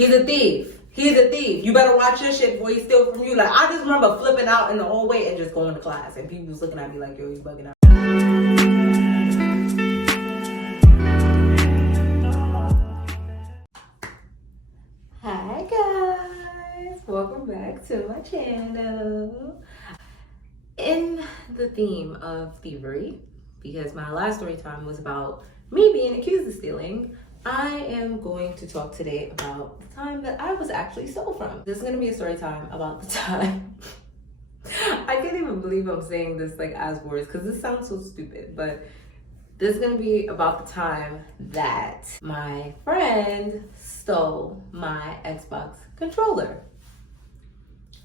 He's a thief. He's a thief. You better watch your shit before he steal from you. Like, I just remember flipping out in the hallway and just going to class. And people was looking at me like, yo, he's bugging out. Hi, guys. Welcome back to my channel. In the theme of thievery, because my last story time was about me being accused of stealing, I am going to talk today about the time that I was actually stole from. This is going to be a story time about the time. I can't even believe I'm saying this like as words because this sounds so stupid, but this is going to be about the time that my friend stole my Xbox controller.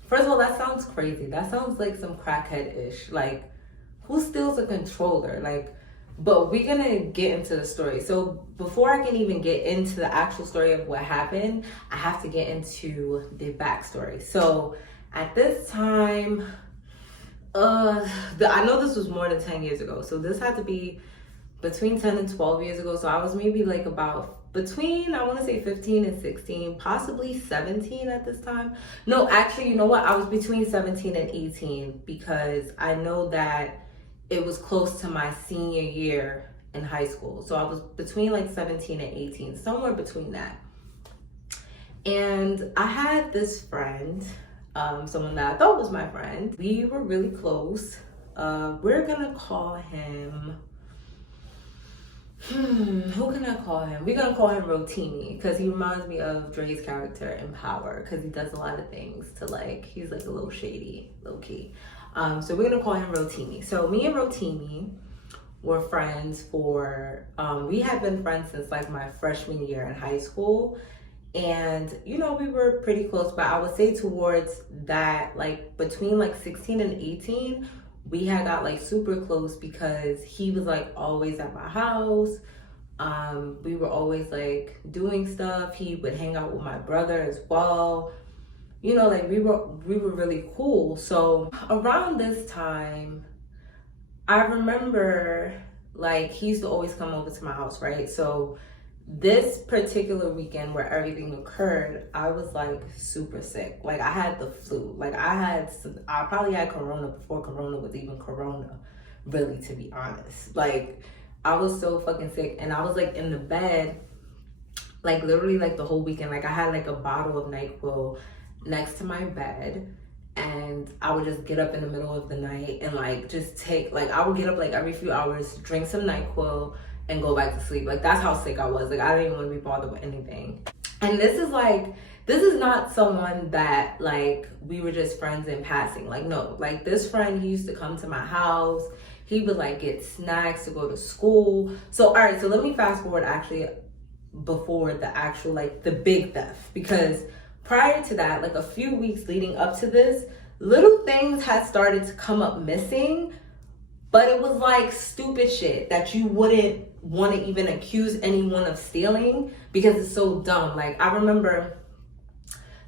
First of all, that sounds crazy. That sounds like some crackhead-ish. Like, who steals a controller? Like, but we're gonna get into the story. So before I can even get into the actual story of what happened, I have to get into the backstory. So at this time, I know this was more than 10 years ago. So this had to be between 10 and 12 years ago. So I was maybe like about between, I want to say 15 and 16, possibly 17 at this time. No, actually, you know what? I was between 17 and 18 because I know that it was close to my senior year in high school. So I was between like 17 and 18, somewhere between that. And I had this friend, someone that I thought was my friend. We were really close. We're gonna call him, who can I call him? We're gonna call him Rotimi because he reminds me of Dre's character in Power because he does a lot of things to like, he's like a little shady, low key. So we're gonna call him Rotimi. So me and Rotimi were friends for, we had been friends since like my freshman year in high school. And, you know, we were pretty close, but I would say towards that, like between like 16 and 18, we had got like super close because he was like always at my house. We were always like doing stuff. He would hang out with my brother as well. You know, like we were really cool. So around this time, I remember like he used to always come over to my house, right? So this particular weekend where everything occurred, I was like super sick. Like I had the flu. Like I probably had corona before corona was even corona, really, to be honest. Like I was so fucking sick and I was like in the bed, like literally like the whole weekend. Like I had like a bottle of NyQuil next to my bed and I would just get up in the middle of the night and like just take, like I would get up like every few hours, drink some NyQuil and go back to sleep. Like that's how sick I was. Like I didn't even want to be bothered with anything. And this is not someone that like we were just friends in passing. Like no, like this friend, he used to come to my house. He would like get snacks to go to school. So all right, so let me fast forward actually before the actual like the big theft, because prior to that, like a few weeks leading up to this, little things had started to come up missing, but it was like stupid shit that you wouldn't want to even accuse anyone of stealing because it's so dumb. Like I remember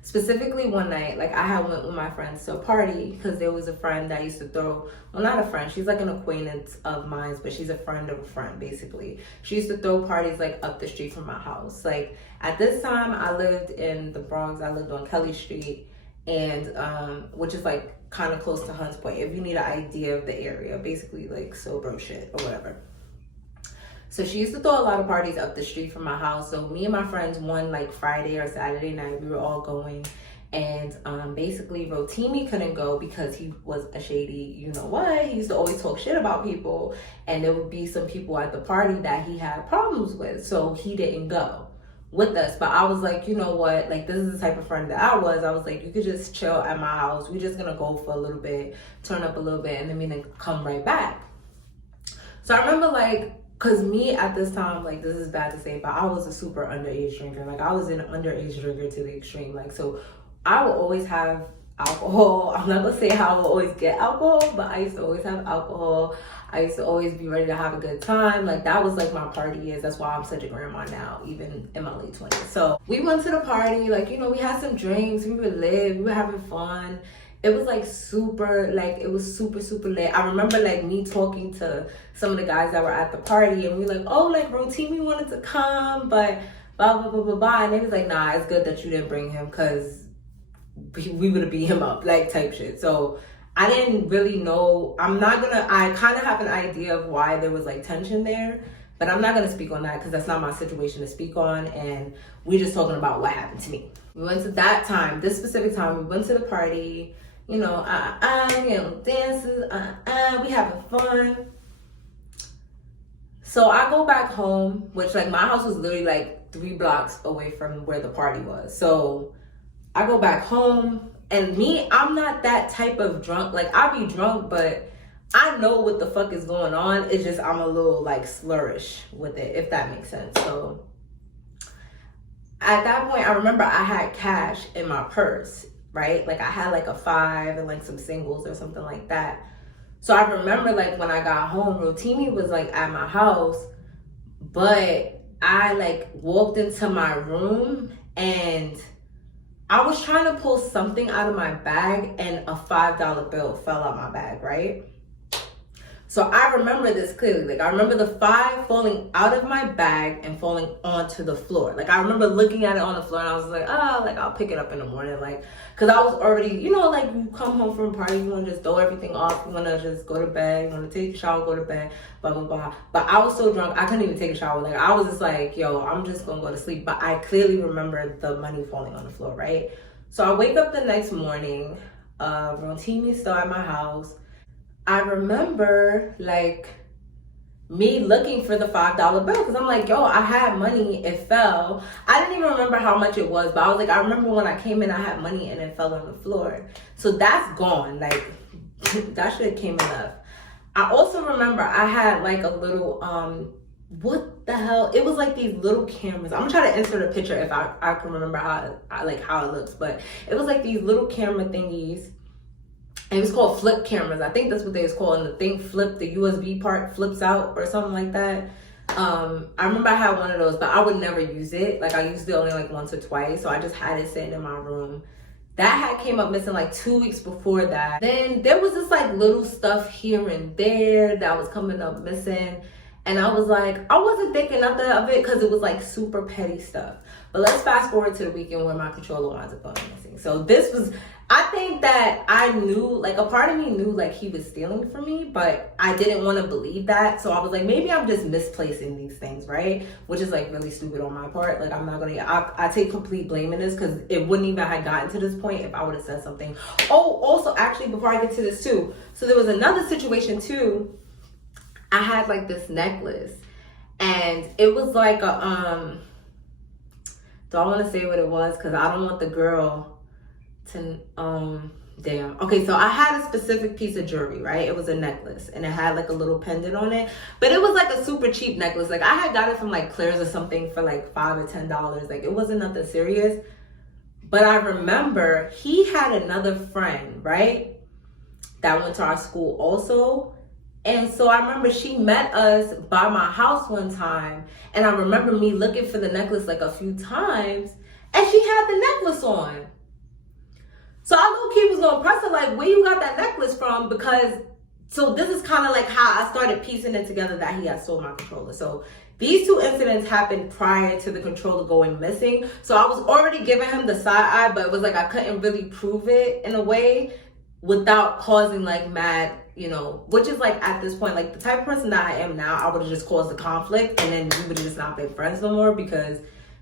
specifically one night, like I had went with my friends to a party because there was a friend that used to throw, well not a friend, she's like an acquaintance of mine, but she's a friend of a friend basically. She used to throw parties like up the street from my house. Like at this time I lived in the Bronx, I lived on Kelly Street, and which is like kind of close to Hunts Point, if you need an idea of the area, basically like Sobro shit or whatever. So she used to throw a lot of parties up the street from my house. So me and my friends, one like Friday or Saturday night, we were all going. And basically Rotimi couldn't go because he was a shady, you know what? He used to always talk shit about people. And there would be some people at the party that he had problems with. So he didn't go with us. But I was like, you know what? Like this is the type of friend that I was. I was like, you could just chill at my house. We're just going to go for a little bit, turn up a little bit, and then we can come right back. So I remember like, because me at this time, like this is bad to say, but I was a super underage drinker. Like I was an underage drinker to the extreme. Like so I would always have alcohol. I'm not gonna say how I would always get alcohol, but I used to always have alcohol. I used to always be ready to have a good time. Like that was like my party years. That's why I'm such a grandma now, even in my late 20s. So we went to the party, like, you know, we had some drinks, we were lit, we were having fun. It was like super, like it was super lit. I remember like me talking to some of the guys that were at the party and we were like, oh, like Rotimi wanted to come, but blah, blah, blah, blah, blah. And they was like, nah, it's good that you didn't bring him because we would have beat him up, like type shit. So I didn't really know. I kind of have an idea of why there was like tension there, but I'm not going to speak on that because that's not my situation to speak on. And we're just talking about what happened to me. We went to this specific time, we went to the party, you know, dances, we having fun. So I go back home, which like my house was literally like 3 blocks away from where the party was. So I go back home, and I'm not that type of drunk. Like, I be drunk, but I know what the fuck is going on. It's just I'm a little like slurish with it, if that makes sense. So at that point, I remember I had cash in my purse, right? Like I had like a 5 and like some singles or something like that. So I remember like when I got home, Rotimi was like at my house, but I like walked into my room and I was trying to pull something out of my bag and a $5 bill fell out my bag, right? So I remember this clearly. Like I remember the 5 falling out of my bag and falling onto the floor. Like I remember looking at it on the floor and I was like, oh, like I'll pick it up in the morning. Like, cause I was already, you know, like you come home from a party, you want to just throw everything off. You want to just go to bed. You want to take a shower, go to bed, blah, blah, blah. But I was so drunk, I couldn't even take a shower. Like I was just like, yo, I'm just going to go to sleep. But I clearly remember the money falling on the floor, right? So I wake up the next morning, Rotimi's still at my house. I remember like me looking for the $5 bill because I'm like, yo, I had money, it fell. I didn't even remember how much it was, but I was like, I remember when I came in, I had money and it fell on the floor. So that's gone. Like that shit came enough. I also remember I had like a little, what the hell? It was like these little cameras. I'm gonna try to insert a picture if I can remember how it looks, but it was like these little camera thingies. And it was called flip cameras. I think that's what they was called. And the thing flipped, the USB part flips out or something like that. I remember I had one of those, but I would never use it. Like I used it only like once or twice. So I just had it sitting in my room. That had came up missing like 2 weeks before that. Then there was this like little stuff here and there that was coming up missing. And I was like, I wasn't thinking nothing of it because it was like super petty stuff. But let's fast forward to the weekend where my controller winds up going missing. So this was, I think that I knew, like a part of me knew like he was stealing from me, but I didn't want to believe that. So I was like, maybe I'm just misplacing these things, right? Which is like really stupid on my part. Like I'm not going to, I take complete blame in this because it wouldn't even have gotten to this point if I would have said something. Oh, also actually before I get to this too. So there was another situation too. I had like this necklace and it was like a, do I want to say what it was? Because I don't want the girl to, damn. Okay, so I had a specific piece of jewelry, right? It was a necklace and it had like a little pendant on it. But it was like a super cheap necklace. Like I had got it from like Claire's or something for like $5 or $10. Like it wasn't nothing serious. But I remember he had another friend, right? That went to our school also. And so I remember she met us by my house one time. And I remember me looking for the necklace like a few times. And she had the necklace on. So I low-key was going to press her like, where you got that necklace from? Because, so this is kind of like how I started piecing it together that he had stole my controller. So these 2 incidents happened prior to the controller going missing. So I was already giving him the side eye, but it was like I couldn't really prove it in a way without causing like mad, you know, which is like at this point, like the type of person that I am now, I would have just caused a conflict and then we would have just not been friends no more because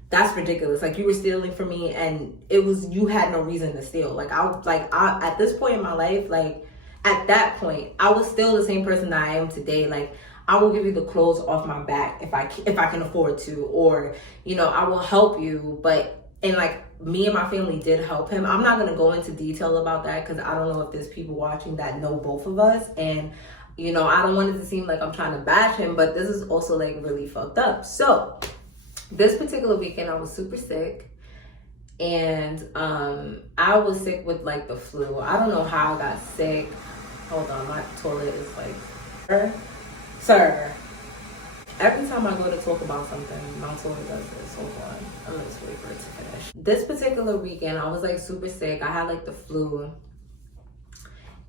that's ridiculous. Like you were stealing from me and it was, you had no reason to steal. Like I at this point in my life, like at that point, I was still the same person that I am today. Like I will give you the clothes off my back if I can afford to, or, you know, I will help you. But, and like me and my family did help him. I'm not going to go into detail about that because I don't know if there's people watching that know both of us. And, you know, I don't want it to seem like I'm trying to bash him, but this is also like really fucked up. So this particular weekend, I was super sick. And I was sick with like the flu. I don't know how I got sick. Hold on, my toilet is like, sir. Every time I go to talk about something, my toilet does this. Hold on, I'm gonna just wait for it to finish. This particular weekend, I was like super sick. I had like the flu.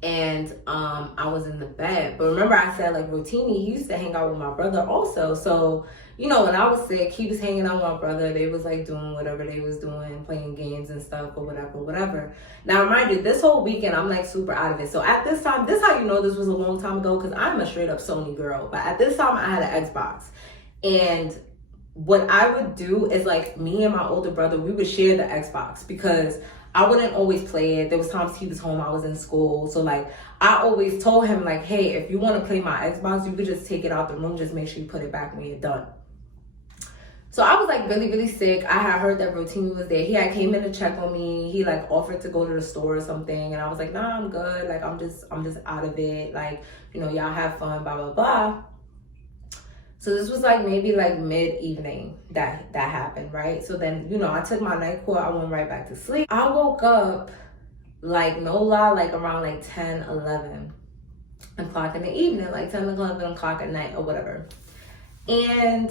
and I was in the bed. But remember I said like Rotini, he used to hang out with my brother also. So, you know, when I was sick, he was hanging out with my brother. They was like doing whatever they was doing, playing games and stuff or whatever. Now remind you, this whole weekend I'm like super out of it. So at this time, this is how you know this was a long time ago, because I'm a straight up Sony girl. But at this time I had an Xbox. And what I would do is like me and my older brother, we would share the Xbox because I wouldn't always play it. There was times he was home, I was in school. So like I always told him like, hey, if you want to play my Xbox, you could just take it out the room. Just make sure you put it back when you're done. So I was like really, really sick. I had heard that Rotini was there. He had came in to check on me. He like offered to go to the store or something. And I was like, nah, I'm good. Like I'm just out of it. Like, you know, y'all have fun, blah, blah, blah. So this was like maybe like mid-evening that happened, right? So then, you know, I took my NyQuil, I went right back to sleep. I woke up, like no lie, like around like 10, 11 o'clock in the evening, like 10, 11 o'clock at night or whatever. And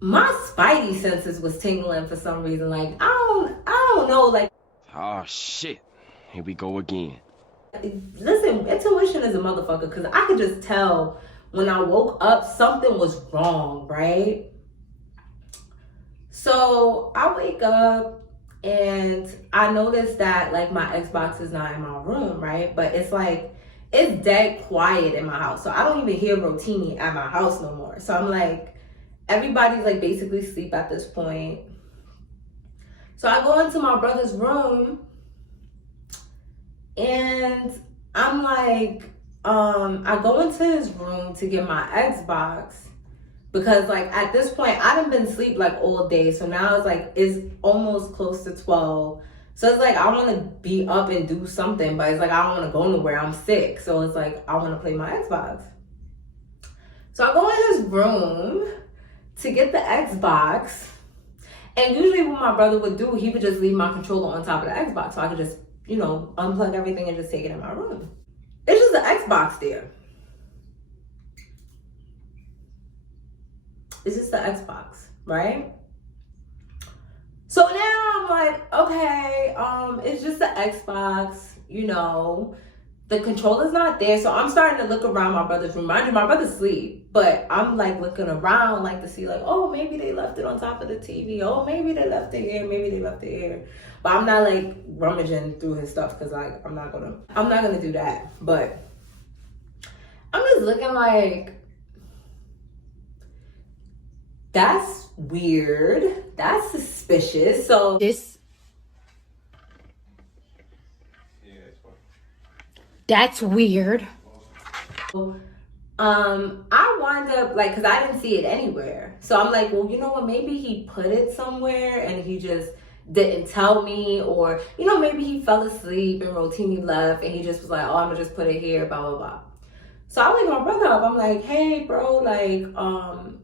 my spidey senses was tingling for some reason. Like, I don't know, like. Oh shit, here we go again. Listen, intuition is a motherfucker, because I could just tell when I woke up, something was wrong, right? So I wake up and I noticed that like my Xbox is not in my room, right? But it's like, it's dead quiet in my house. So I don't even hear Rotini at my house no more. So I'm like, everybody's like basically asleep at this point. So I go into my brother's room and I'm like, I go into his room to get my Xbox because like at this point I done been asleep like all day. So now it's like, it's almost close to 12. So it's like, I want to be up and do something, but it's like, I don't want to go nowhere. I'm sick. So it's like, I want to play my Xbox. So I go in his room to get the Xbox. And usually what my brother would do, he would just leave my controller on top of the Xbox. So I could just, you know, unplug everything and just take it in my room. It's just an Xbox there. It's just the Xbox, right? So now I'm like, okay, it's just the Xbox, you know. The controller's not there, so I'm starting to look around my brother's room. Mind you, my brother's asleep, but I'm like looking around like to see like, oh, maybe they left it on top of the TV. Oh, maybe they left it here. Maybe they left it here. But I'm not like rummaging through his stuff because like I'm not gonna do that. But I'm just looking like, that's weird. That's suspicious. So that's weird. I wind up like, cause I didn't see it anywhere. So I'm like, well, you know what? Maybe he put it somewhere and he just didn't tell me, or, you know, maybe he fell asleep and Rotini left and he just was like, oh, I'm gonna just put it here, blah, blah, blah. So I wake my brother up. I'm like, hey, bro, like,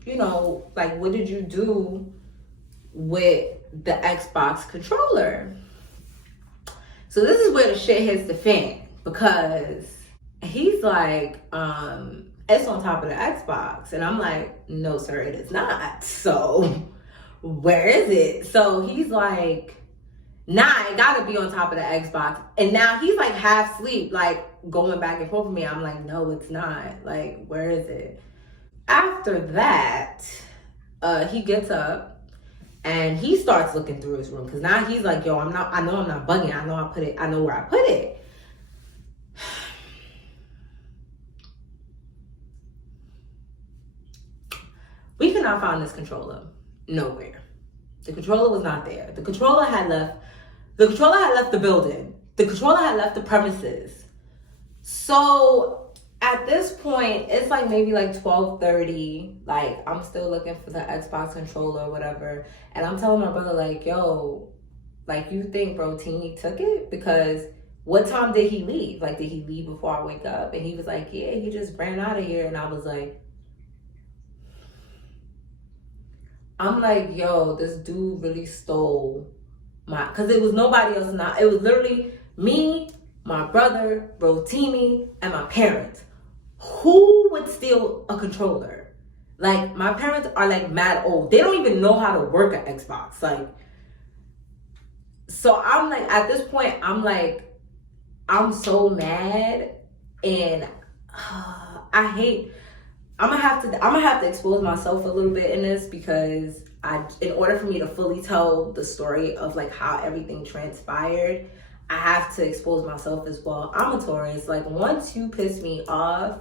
you know, like, what did you do with the Xbox controller? So this is where the shit hits the fan, because he's like, it's on top of the Xbox. And I'm like, no, sir, it is not. So where is it? So he's like, nah, it gotta be on top of the Xbox. And now he's like half asleep, like going back and forth with me. I'm like, no, it's not. Like, where is it? After that, he gets up and he starts looking through his room, because now he's like, yo, I know I'm not bugging. I know where I put it. We could not find this controller nowhere. The controller was not there. The controller had left the building. The controller had left the premises. So at this point, it's like maybe like 12:30. Like, I'm still looking for the Xbox controller or whatever. And I'm telling my brother, like, yo, like, you think Rotini took it? Because what time did he leave? Like, did he leave before I wake up? And he was like, yeah, he just ran out of here. And I was like, I'm like, yo, this dude really stole because it was nobody else. It was literally me, my brother, Rotini, and my parents. Who would steal a controller? Like, my parents are like mad old. They don't even know how to work an Xbox. Like, so I'm like, at this point, I'm like, I'm so mad, and I'm gonna have to expose myself a little bit in this, because in order for me to fully tell the story of like how everything transpired, I have to expose myself as well. I'm a Taurus. Like, once you piss me off,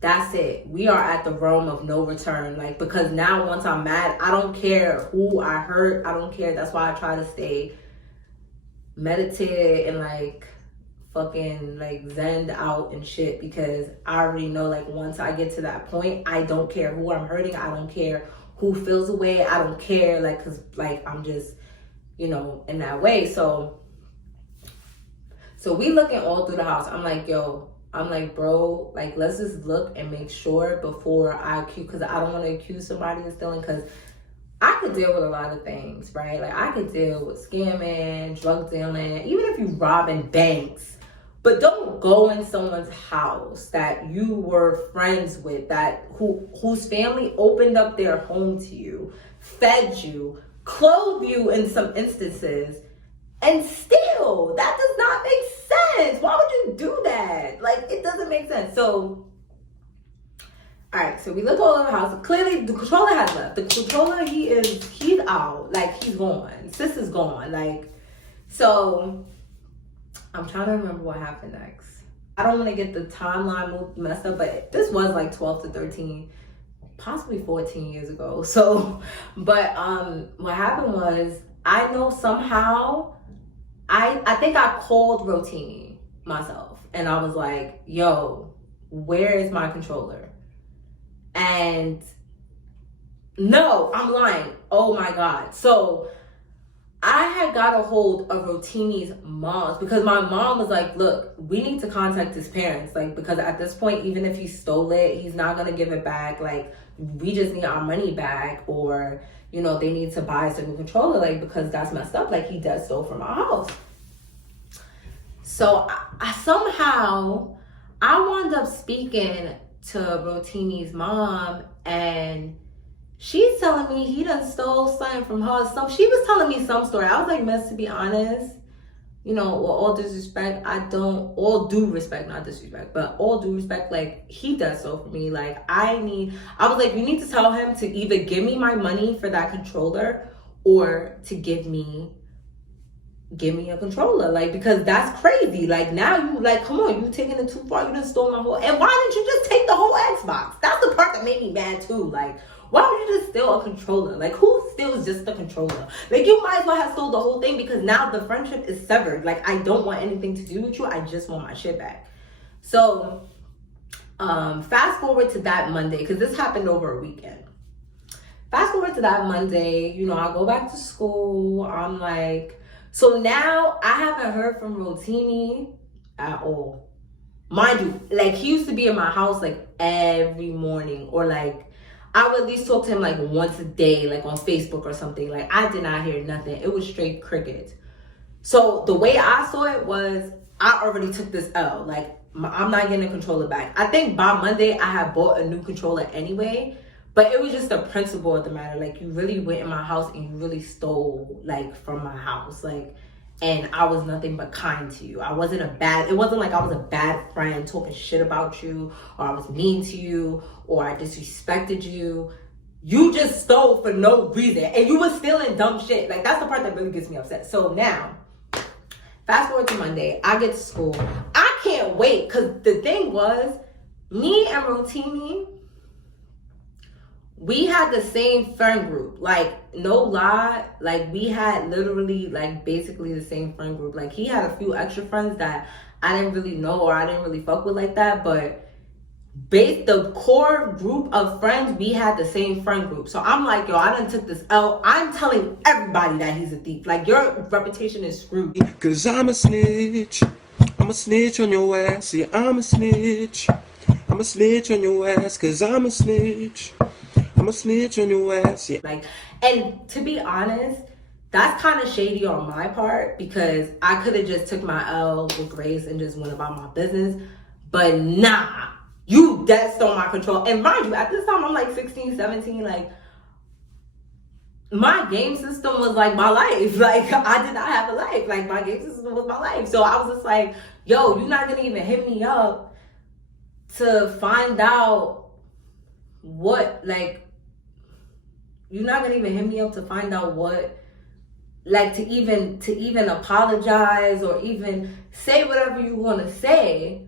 that's it. We are at the realm of no return. Like, because now once I'm mad, I don't care who I hurt. I don't care. That's why I try to stay meditated and like fucking like zened out and shit, because I already know, like, once I get to that point, I don't care who I'm hurting. I don't care who feels away. I don't care, like, because like I'm just, you know, in that way. So we looking all through the house. I'm like, bro, like, let's just look and make sure before I accuse, because I don't want to accuse somebody of stealing, because I could deal with a lot of things, right? Like, I could deal with scamming, drug dealing, even if you robbing banks. But don't go in someone's house that you were friends with, whose family opened up their home to you, fed you, clothed you in some instances, and steal. That does not make sense. Why would you do that? Like, it doesn't make sense. So, all right, so we look all over the house. Clearly, the controller has left. The controller, he's out. Like, he's gone. Sis is gone. Like, so I'm trying to remember what happened next. I don't want to get the timeline messed up, but this was like 12 to 13, possibly 14 years ago. So, but what happened was, I know somehow, I think I called Rotini myself, and I was like, yo, where is my controller? And no, I'm lying. Oh my God. So I had got a hold of Rotini's mom's, because my mom was like, look, we need to contact his parents. Like, because at this point, even if he stole it, he's not going to give it back. Like, we just need our money back, or, you know, they need to buy us a new controller, like, because that's messed up. Like, he does stole from our house. So I somehow wound up speaking to Rotini's mom, and she's telling me he done stole something from her. So she was telling me some story. I was like, miss, to be honest, you know, with all due respect, all due respect, not disrespect, but all due respect, like, he does so for me. Like, I was like, you need to tell him to either give me my money for that controller, or to give me a controller. Like, because that's crazy. Like, now you, like, come on, you taking it too far. You done stole my whole, and why didn't you just take the whole Xbox? That's the part that made me mad too. Like, why would you just steal a controller? Like, who steals just the controller? Like, you might as well have stole the whole thing, because now the friendship is severed. Like, I don't want anything to do with you. I just want my shit back. So, fast forward to that Monday, because this happened over a weekend. Fast forward to that Monday, you know, I go back to school. I'm like, so now I haven't heard from Rotini at all. Mind you, like, he used to be in my house like every morning, or like I would at least talk to him like once a day, like on Facebook or something. Like, I did not hear nothing. It was straight crickets. So the way I saw it was, I already took this L. Like, I'm not getting a controller back. I think by Monday I had bought a new controller anyway, but it was just the principle of the matter. Like, you really went in my house and you really stole, like, from my house. Like, and I was nothing but kind to you. It wasn't like I was a bad friend talking shit about you, or I was mean to you, or I disrespected you. You just stole for no reason, and you was stealing dumb shit. Like, that's the part that really gets me upset. So now, fast forward to Monday, I get to school. I can't wait, because the thing was, me and Rotini, we had the same friend group. Like, no lie, like, we had literally, like, basically the same friend group. Like, he had a few extra friends that I didn't really know, or I didn't really fuck with like that, but the core group of friends, we had the same friend group. So I'm like, yo, I done took this L. I'm telling everybody that he's a thief. Like, your reputation is screwed. Cause I'm a snitch. I'm a snitch on your ass. Yeah, I'm a snitch. I'm a snitch on your ass. Cause I'm a snitch. I'm a snitch on your ass. Yeah. Like, and to be honest, that's kind of shady on my part, because I could have just took my L with grace and just went about my business. But nah, you dead stole my control. And mind you, at this time, I'm like 16, 17. Like, my game system was like my life. Like, I did not have a life. Like, my game system was my life. So I was just like, yo, you're not gonna even hit me up to find out what, like, you're not gonna even hit me up to find out what, like, to even apologize or even say whatever you want to say.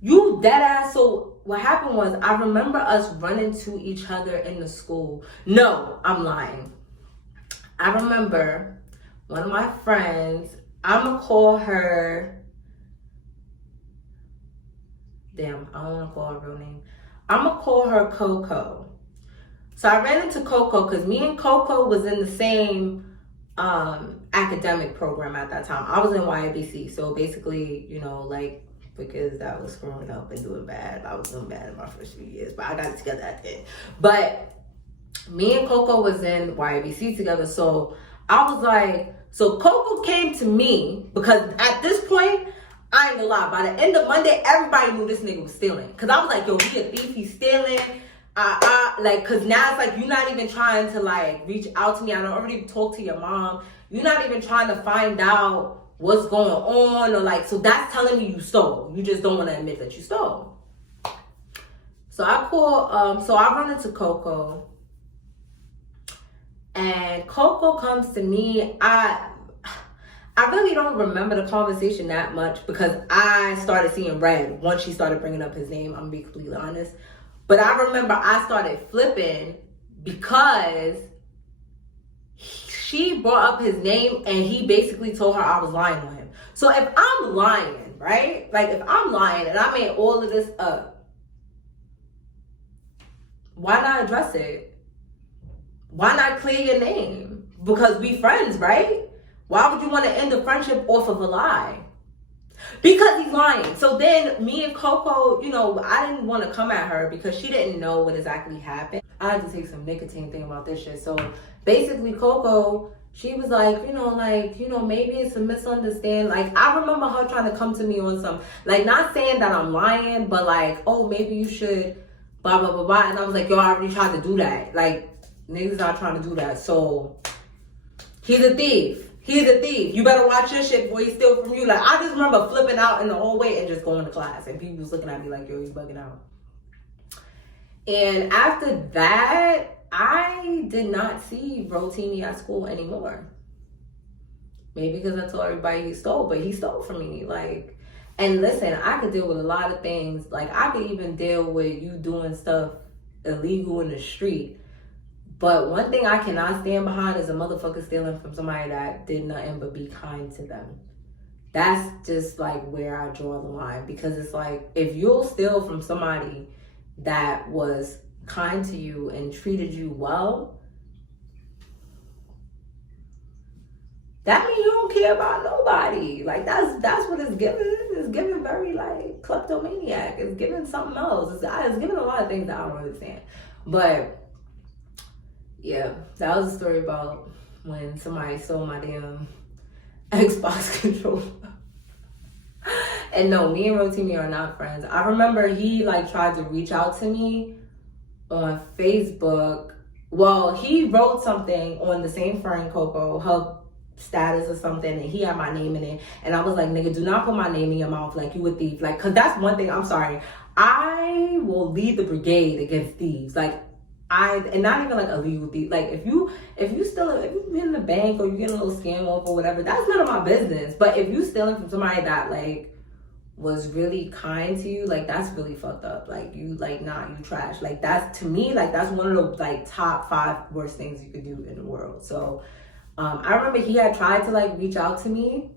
You dead ass. So what happened was, I remember us running to each other in the school. No, I'm lying. I remember one of my friends, I'm gonna call her, damn, I don't want to call her real name. I'm gonna call her Coco. So I ran into Coco because me and Coco was in the same academic program at that time. I was in YABC, so basically, you know, like, because I was growing up and doing bad, I was doing bad in my first few years, but I got it together at the end. But me and Coco was in YABC together, so I was like, so Coco came to me because at this point, I ain't gonna lie, by the end of Monday, everybody knew this nigga was stealing. Cause I was like, yo, he a thief, he's stealing. Like, cause now it's like, you're not even trying to like reach out to me. I don't already talk to your mom. You're not even trying to find out what's going on, or like, so that's telling me you stole. You just don't want to admit that you stole. So I call, so I run into Coco, and Coco comes to me. I really don't remember the conversation that much because I started seeing red once she started bringing up his name. I'm gonna be completely honest. But I remember I started flipping because she brought up his name and he basically told her I was lying on him. So if I'm lying, right? Like, if I'm lying and I made all of this up, why not address it? Why not clear your name? Because we friends, right? Why would you want to end a friendship off of a lie? Because he's lying. So then me and Coco, you know, I didn't want to come at her because she didn't know what exactly happened. I had to take some nicotine thing about this shit. So basically Coco, she was like, maybe it's a misunderstanding. Like, I remember her trying to come to me on some, like, not saying that I'm lying, but like, oh, maybe you should blah, blah, blah, blah. And I was like, yo, I already tried to do that. Like, niggas not trying to do that. So he's a thief. He's a thief. You better watch your shit before he steal from you. Like, I just remember flipping out in the hallway and just going to class. And people was looking at me like, yo, you bugging out. And after that, I did not see Rotimi at school anymore. Maybe because I told everybody he stole, but he stole from me. Like, and listen, I could deal with a lot of things. Like, I could even deal with you doing stuff illegal in the street. But one thing I cannot stand behind is a motherfucker stealing from somebody that did nothing but be kind to them. That's just like where I draw the line. Because it's like, if you'll steal from somebody that was kind to you and treated you well, that means you don't care about nobody. Like, that's what it's giving. It's giving very like kleptomaniac. It's giving something else. It's giving a lot of things that I don't understand. But yeah, that was a story about when somebody stole my damn Xbox controller. And no, me and Rotimi are not friends. I remember he like tried to reach out to me on Facebook. Well, he wrote something on the same friend Coco, her status or something, and he had my name in it. And I was like, nigga, do not put my name in your mouth like you a thief. Like, cause that's one thing, I'm sorry. I will lead the brigade against thieves. Like, and not even like a legal thief. Like, if you in the bank or you get a little scam off or whatever, that's none of my business. But if you stealing from somebody that like was really kind to you, like, that's really fucked up. Like, you like, nah, you trash. Like, that's, to me, like, that's one of the like top 5 worst things you could do in the world. So I remember he had tried to like reach out to me,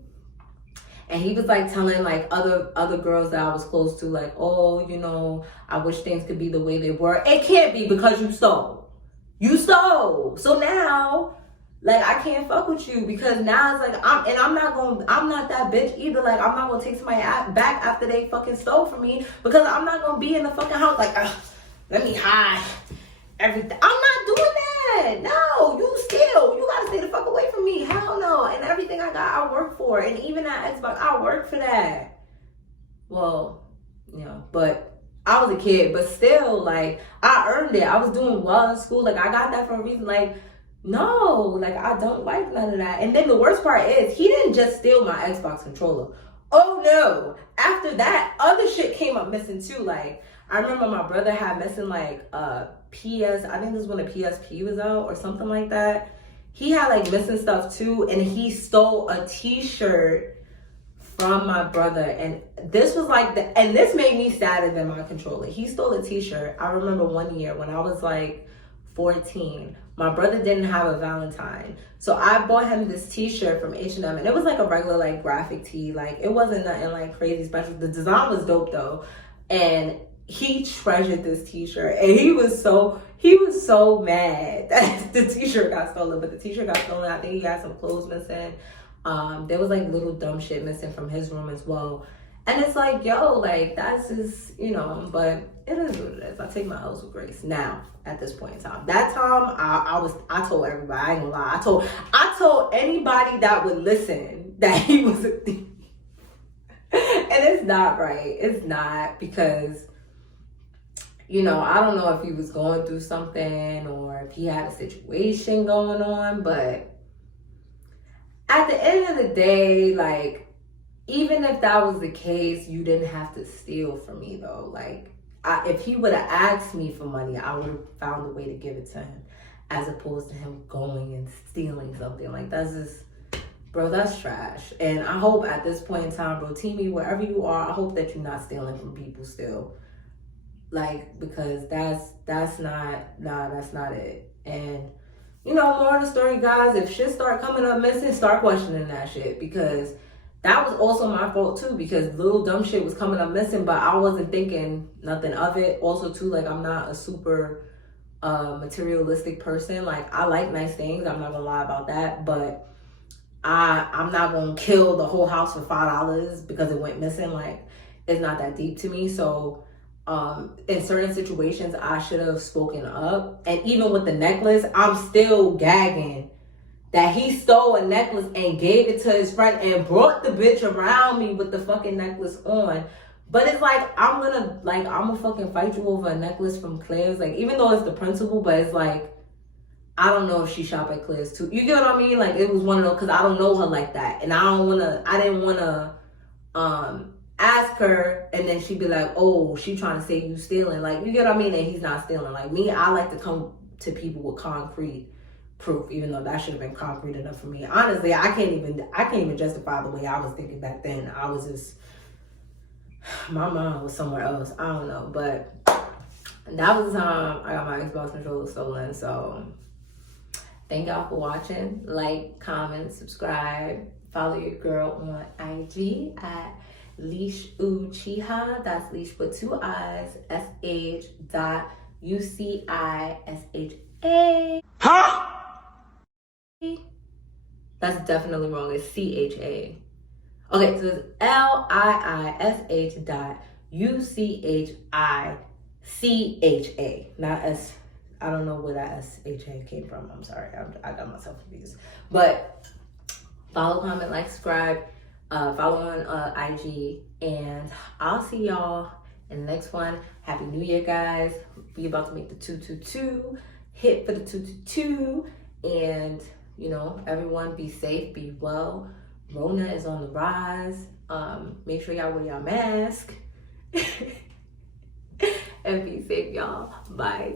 and he was like telling like other girls that I was close to, like, oh, you know, I wish things could be the way they were. It can't be because you stole. You stole. So now, like, I can't fuck with you because now it's like, I'm not that bitch either. Like, I'm not gonna take somebody back after they fucking stole from me, because I'm not gonna be in the fucking house like, let me hide everything. I'm not doing that. No, you steal. You gotta stay the fuck away from me. Hell no. And everything I got, I work for. And even that Xbox, I work for that. Well, you know, but I was a kid, but still, like, I earned it. I was doing well in school. Like, I got that for a reason. Like, No, like I don't like none of that. And then the worst part is he didn't just steal my Xbox controller. Oh no. After that, other shit came up missing too. Like I remember my brother had missing like PS, I think this was when the PSP was out or something like that. He had like missing stuff too, and he stole a t-shirt from my brother, and this was like and this made me sadder than my controller. He stole a t-shirt. I remember one year when I was like 14, my brother didn't have a Valentine, so I bought him this t-shirt from H&M, and it was like a regular like graphic tee, like it wasn't nothing like crazy special. The design was dope though, and he treasured this t-shirt, and he was so mad that the t-shirt got stolen. But the t-shirt got stolen. I think he had some clothes missing. There was like little dumb shit missing from his room as well. And it's like, yo, like that's just, but it is what it is. I take my L's with grace now at this point in time. That time I told everybody, I ain't gonna lie. I told anybody that would listen that he was a thief. And it's not right. It's not, because I don't know if he was going through something or if he had a situation going on, but at the end of the day, like, even if that was the case, you didn't have to steal from me though. Like, if he would have asked me for money, I would have found a way to give it to him, as opposed to him going and stealing something. Like, that's just, bro, that's trash. And I hope at this point in time, bro, Teamy, wherever you are, I hope that you're not stealing from people still. Like, because that's not it. And more of the story, guys, if shit start coming up missing, start questioning that shit, because that was also my fault too, because little dumb shit was coming up missing, but I wasn't thinking nothing of it. Also too, like, I'm not a super materialistic person. Like, I like nice things, I'm not gonna lie about that, but I'm not gonna kill the whole house for $5 because it went missing. Like, it's not that deep to me. So in certain situations, I should have spoken up. And even with the necklace, I'm still gagging that he stole a necklace and gave it to his friend and brought the bitch around me with the fucking necklace on. But it's like, I'm gonna fucking fight you over a necklace from Claire's. Like, even though it's the principal, but it's like, I don't know if she shop at Claire's too. You get what I mean? Like, it was one of those, because I don't know her like that. And I didn't wanna ask her and then she'd be like, oh, she trying to say you stealing. Like, you get what I mean? And he's not stealing. Like me, I like to come to people with concrete proof, even though that should have been concrete enough for me. Honestly, I can't even justify the way I was thinking back then. I was just, my mind was somewhere else. I don't know. But that was the time I got my Xbox controller stolen. So thank y'all for watching. Like, comment, subscribe, follow your girl on IG at Leash Uchiha. That's Leash with 2 I's. SH.UCISHA. Huh? That's definitely wrong. It's CHA. Okay, so it's LIISH.UCHICHA. Not S. I don't know where that SHA came from. I'm sorry. I got myself confused. But follow, comment, like, subscribe. Follow on IG, and I'll see y'all in the next one. Happy New Year, guys. We about to make the 222 hit for the 222, and everyone be safe, be well. Rona is on the rise. Make sure y'all wear your mask and be safe, y'all. Bye.